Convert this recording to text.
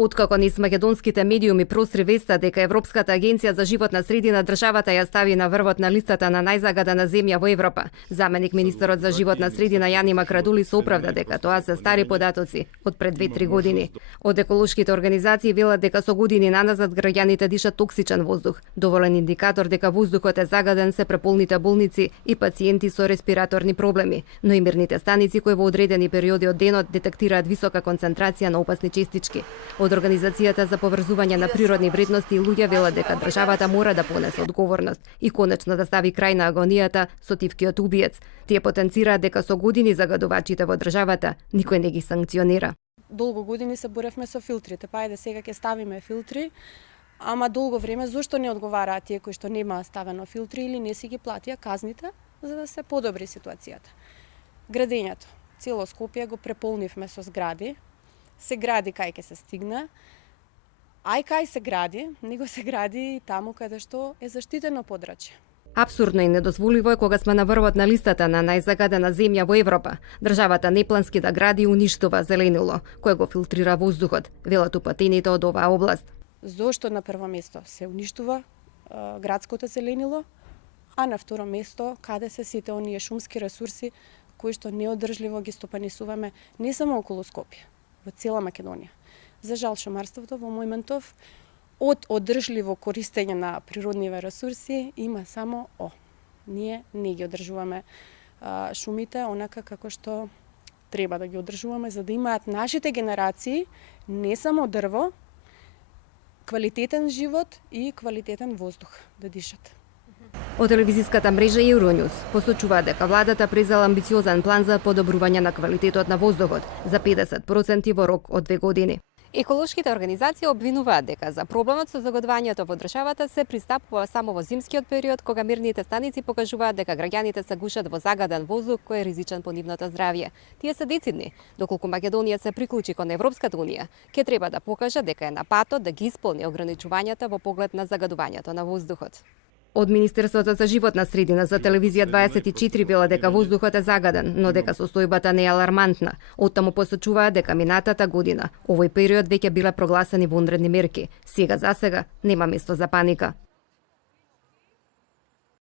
Откако низ македонските медиуми простри веста дека Европската агенција за животна средина државата ја стави на врвот на листата на најзагадена земја во Европа, заменик министерот за животна средина Јани Макрадули се оправда дека тоа се стари податоци од пред 2-3 години. Од еколошките организации велат дека со години наназад граѓаните дишат токсичен воздух. Доволен индикатор дека воздухот е загаден се преполните болници и пациенти со респираторни проблеми, но и мерните станици кои во одредени периоди од денот детектираат висока концентрација на опасни честички. Од Организацијата за поврзување на природни вредности и луѓе велат дека државата мора да понесе одговорност и конечно да стави крај на агонијата со тивкиот убиец. Тие потенцираат дека со години загадувачите во државата никој не ги санкционира. Долго години се боревме со филтрите, па ајде сега ќе ставиме филтри, ама долго време зошто не одговараат тие кои што нема ставено филтри или не си ги платија казните за да се подобри ситуацијата. Градењето, цело Скопје го преполнивме со згради. Се гради кај ќе се стигне, а и кај се гради, него се гради таму каде што е заштитено подрачје. Апсурдно и недозволиво е кога сме на врвот на листата на најзагадена земја во Европа, државата неплански да гради и уништува зеленило, кое го филтрира воздухот, велат упатените од оваа област. Зошто на прво место се уништува градското зеленило, а на второ место каде се сите оние шумски ресурси кои што неодржливо ги стопанисуваме не само околу Скопје, во цела Македонија. За жал шумарството во моментов од одржливо користење на природниве ресурси има само ние не ги одржуваме шумите онака како што треба да ги одржуваме за да имаат нашите генерации не само дрво, квалитетен живот и квалитетен воздух да дишат. Од телевизиската мрежа Euronews посочува дека владата презела амбициозен план за подобрување на квалитетот на воздухот за 50% во рок од 2 години. Еколошките организации обвинуваат дека за проблемот со загадувањето во државата се пристапува само во зимскиот период, кога мерните станици покажуваат дека граѓаните се гушат во загаден воздух кој е ризичен по нивното здравје. Тие се децидни, доколку Македонија се приклучи кон Европската унија, ќе треба да покаже дека е на патот да ги исполни ограничувањата во поглед на загадувањето на воздухот. Од Министерството за животна средина за телевизија 24 вела дека воздухот е загаден, но дека состојбата не е алармантна. Оттаму посочуваат дека минатата година овој период веќе биле прогласени вонредни мерки. Сега за сега нема место за паника.